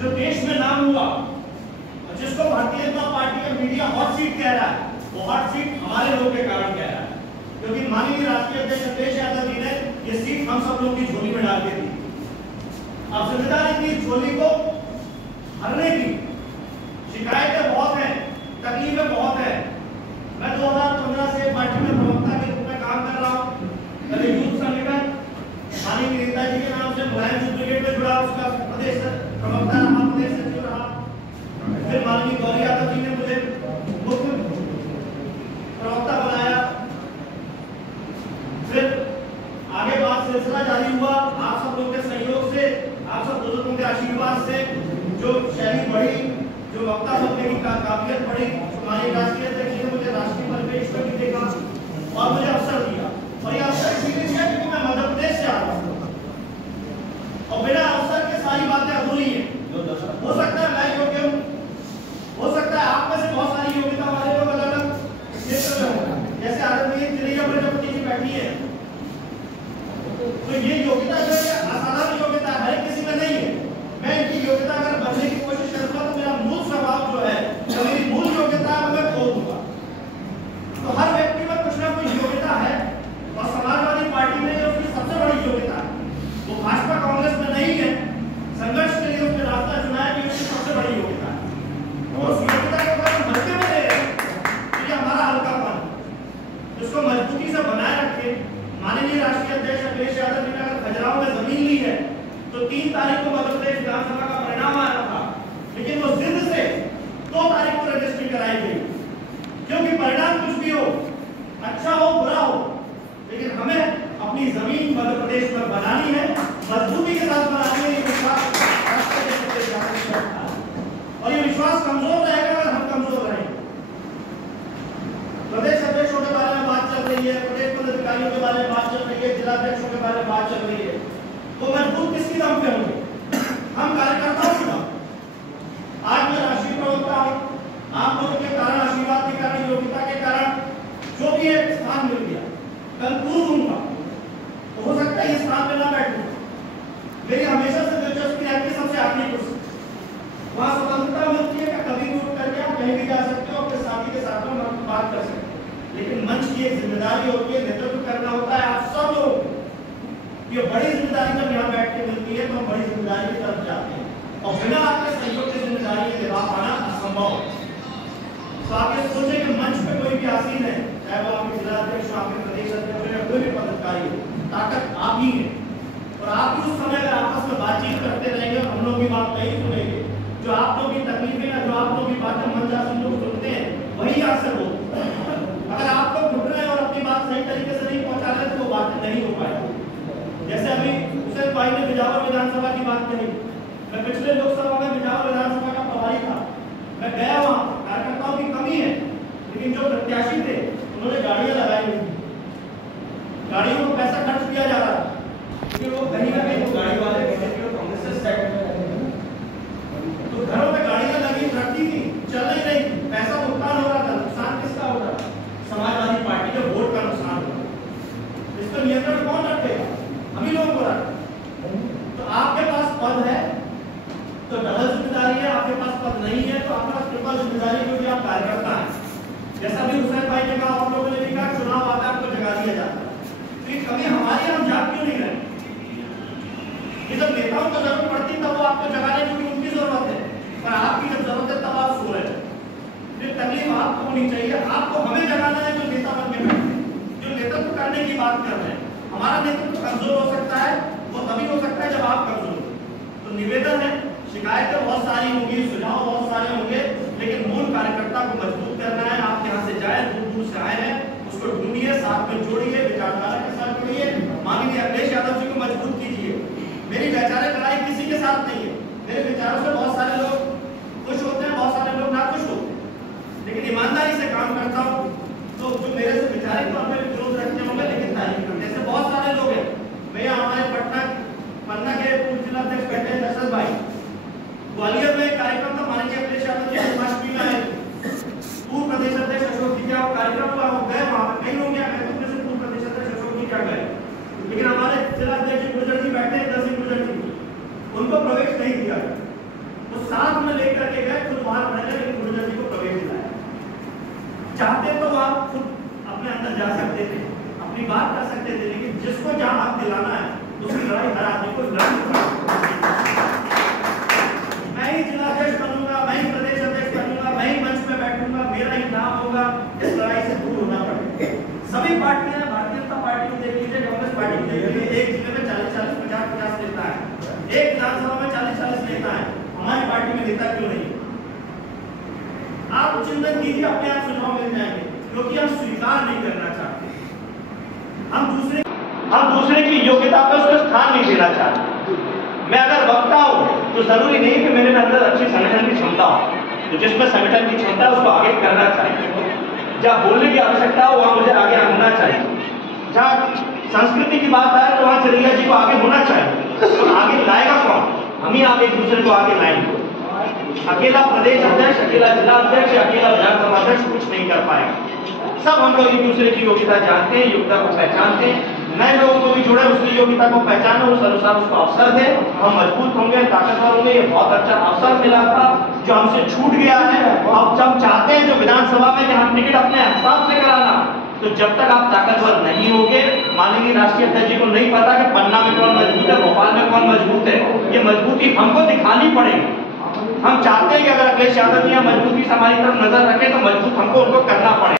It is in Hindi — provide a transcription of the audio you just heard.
जो देश में नाम हुआ, जिसको भारतीय जनता पार्टी का मीडिया हॉट सीट कह रहा है, वो हॉट सीट हमारे लोग के कारण कह रहा है, क्योंकि माननीय राष्ट्रीय अध्यक्ष अखिलेश यादव जी ने ये सीट हम सब लोग की झोली में डाल के दी। अब जिम्मेदारी थी झोली को भरने की। शिकायतें बहुत हैं, तकलीफें बहुत हैं। मैं 2015 से पार्टी में प्रवक्ता के रूप में काम कर रहा हूँ। पहले यूथ संगठन माननीय नेताजी के नाम से मुलायम युद्ध ब्रिगेड में जुड़ा, उसका प्रदेश प्रवक्ता रहा, प्रदेश सचिव रहा। फिर माननीय गौरी यादव जी ने मुझे मुख्य प्रवक्ता बनाया। फिर आगे बात सिलसिला जारी हुआ, आप सब लोगों के सहयोग से, आप सब बुजुर्गों के आशीर्वाद से जो शैली बढ़ी, जो वक्ता बनने की काबिलियत बढ़ी, हमारे राष्ट्रीय अध्यक्ष ने मुझे राष्ट्रीय परिवेश में भी देखा और मुझे अवसर दिया। और ये अवसर इसलिए दिया क्योंकि मैं मध्य प्रदेश से आता हूँ और बिना अवसर के सारी बातें अधूरी हैं। हो सकता है मैं योग्य हूँ, हो सकता है आप में से बहुत सारी योग्यता वाले लोग अलग अलग क्षेत्र में हों, जैसे आदरणीय त्रिया प्रजापति जी बैठी है। तो ये योग्यता जो है असाधारण योग्यता है, किसी में नहीं है। मैं इनकी योग्यता अगर बनने की कोशिश करूंगा तो मेरा मूल स्वभाव जो है, जो मेरी मूल योग्यता है, मैं खो दूंगा। तो हर व्यक्ति में कुछ ना कुछ योग्यता है और समाजवादी पार्टी में जो उसकी सबसे बड़ी योग्यता है वो भाजपा कांग्रेस में नहीं है। संघर्ष के लिए उसने रास्ता चुना है कि उसकी सबसे बड़ी योग्यता है और उस योग्यता को अगर हम मध्य में ले रहे हैं, ये हमारा हल्कापन, जिसको मजबूती से बनाए रखे। माननीय राष्ट्रीय अध्यक्ष अखिलेश यादव जी ने अगर खजुराहो में जमीन ली है तो 3 तारीख को मध्य प्रदेश विधानसभा का परिणाम आया था, लेकिन वो जिद से 2 तारीख को रजिस्ट्री कराई गई, क्योंकि परिणाम कुछ भी हो, अच्छा हो बुरा हो, लेकिन हमें अपनी जमीन मध्य प्रदेश में बनानी है, मजबूती के साथ बनानी है। ये विश्वास और ये विश्वास कमजोर रहेगा अगर हम कमजोर रहेंगे। प्रदेश अध्यक्षों के बारे में बात चल रही है, प्रदेश पदाधिकारियों के बारे में बात चल रही है, जिला अध्यक्षों के बारे में बात चल रही है, तो मजबूत किसकी दम पे होंगे? हम कार्यकर्ताओं की दम। आज मैं राष्ट्रीय प्रवक्ता हूँ, आप लोगों के कारण, आशीर्वाद के कारण, योग्यता के कारण जो भी एक स्थान मिल गया, कल पूर्व दूंगा तो हो सकता है इस स्थान पे ना बैठूं। मेरी हमेशा से दिलचस्पी है कि सबसे आखिरी कुर्सी, वहां स्वतंत्रता मिलती है कि कभी भी उठ करके आप कहीं भी जा सकते हो, अपने साथी के साथ में बात कर सकते हो, लेकिन मंच की एक जिम्मेदारी होती है, नेतृत्व करना होता है आप सब लोग। ये बड़ी जिम्मेदारी जब यहाँ बैठ के मिलती है तो हम बड़ी जिम्मेदारी की तरफ जाते हैं और बिना आपके सहयोग की जिम्मेदारी निभा पाना असंभव है। तो आप ये सोचें कि मंच पे कोई भी आसीन है, चाहे वो आपके जिला अध्यक्ष, आपके प्रदेश अध्यक्ष या कोई भी पदाधिकारी हो, ताकत आप ही है और आप ही उस समय अगर आपस में बातचीत करते रहेंगे और हम लोग की बात नहीं सुनेंगे, जो आप लोग की तकलीफें या जो आप लोग की बातें मंच आसीन लोग सुनते हैं वही असर हो। अगर आप लोग घुट रहे हैं और अपनी बात सही तरीके से नहीं पहुंचा रहे तो वो बातें नहीं हो पाएगी। जैसे अभी हुसैन भाई ने बिजावर विधानसभा की बात कही, मैं पिछले लोकसभा में बिजावर विधानसभा का प्रभारी था, मैं गया वहां, कार्यकर्ताओं की कमी है, लेकिन जो प्रत्याशी थे उन्होंने गाड़ियां लगाई हुई, गाड़ियों को पैसा खर्च किया जा रहा था, क्योंकि वो कहीं ना कहीं वो गाड़ी वाले बीजेपी और कांग्रेस से सेट है, तो घरों पे गाड़ियां लगी रखती थी, चल नहीं रही, पैसा भुगतान हो रहा था, नुकसान किसका हो रहा था? समाजवादी पार्टी के वोट का नुकसान हो रहा है। इस पर नियंत्रण कौन रखेगा? हम ही लोगों को रखें। तो आपके पास पद है तो डबल जिम्मेदारी है, आपके पास पद नहीं है तो आपके पास ट्रिपल जिम्मेदारी, क्योंकि आप कार्यकर्ता हैं। जैसा भी हुसैन भाई ने कहा, आप लोगों ने भी कहा, चुनाव आता है आपको जगा दिया जाता है, फिर कभी हमारी हम जाग क्यों नहीं रहे? ये जब नेताओं को जरूरत पड़ती तब वो आपको जगाने की उनकी जरूरत है, पर आपकी जब जरूरत है तब आप सो रहे हैं। फिर तकलीफ आपको होनी चाहिए, आपको हमें जगाना है जो नेता बन के बैठे, जो नेतृत्व करने की बात कर रहे हैं। हमारा नेतृत्व कमजोर हो सकता है, वो तभी हो सकता है जब आप कमजोर हो। तो निवेदन है, शिकायतें बहुत सारी होंगी, सुझाव बहुत सारे होंगे, लेकिन मूल कार्यकर्ता को मजबूत करना है। आप यहाँ से जाए, दूर दूर से आए हैं, उसको ढूंढिए, साथ में जोड़िए, विचारधारा के साथ जोड़िए, माननीय अखिलेश यादव जी को मजबूत कीजिए। मेरी वैचारिक लड़ाई किसी के साथ नहीं है, मेरे विचारों से बहुत सारे लोग खुश होते हैं, बहुत सारे लोग नाखुश होते हैं, लेकिन ईमानदारी से काम करता हूँ। तो जो मेरे से वैचारिक तौर पर विरोध रखते होंगे, लेकिन तारीफ करते हैं, ऐसे बहुत सारे लोग हैं। भैया हमारे पन्ना के पूर्व जिला अध्यक्ष बैठे हैं दशरथ भाई, ग्वालियर में कार्यक्रम था, माननीय अखिलेश यादव जी जन्माष्टमी में आए, पूर्व प्रदेश अध्यक्ष अशोक जी का कार्यक्रम हुआ, वो गए वहां पे, कई लोग गए, मैं तो अपने से पूर्व प्रदेश अध्यक्ष अशोक जी क्या गए, लेकिन हमारे जिला अध्यक्ष गुर्जर जी बैठे हैं, 10 गुर्जर जी, उनको प्रवेश नहीं दिया। एक विधानसभा में 40-40 नेता है, हमारी पार्टी में नेता क्यों नहीं? आप चिंतन कीजिए, अपने आप सुझाव मिल जाएंगे, क्योंकि हम स्वीकार नहीं करना चाहते। हम दूसरे की योग्यता पर उसको स्थान नहीं देना चाहते। मैं अगर वक्ता हूं तो जरूरी नहीं कि मेरे में अंदर अच्छी संगठन की क्षमता हो, तो जिसमें संगठन की क्षमता है उसको आगे करना चाहिए। जहाँ बोलने की आवश्यकता हो वहां मुझे आगे होना चाहिए। जहाँ संस्कृति की बात आए तो वहां चरिया जी को आगे होना चाहिए। तो आगे लाएगा कौन? हम ही आप एक दूसरे को आगे लाएंगे। अकेला प्रदेश अध्यक्ष, अकेला जिला अध्यक्ष, अकेला विधानसभा अध्यक्ष कुछ नहीं कर पाएगा। सब हम लोग एक दूसरे की योग्यता जानते हैं, योग्यता को पहचानते हैं। नए लोगों को भी जोड़े, उसकी योग्यता को पहचाने, उस अनुसार उसको अवसर दे। हम मजबूत होंगे, ताकतवर होंगे। ये बहुत अच्छा अवसर मिला था जो हमसे छूट गया है। अब जब चाहते हैं जो विधानसभा में कि हम टिकट अपने हिसाब से कराना, तो जब तक आप ताकतवर नहीं होंगे, माननीय राष्ट्रीय अध्यक्ष जी को नहीं पता कि पन्ना में कौन मजबूत है, भोपाल में कौन मजबूत है। ये मजबूती हमको दिखानी पड़ेगी। हम चाहते हैं कि अगर अखिलेश यादव जी मजबूती से हमारी तरफ नजर रखें तो मजबूत हमको उनको करना पड़े।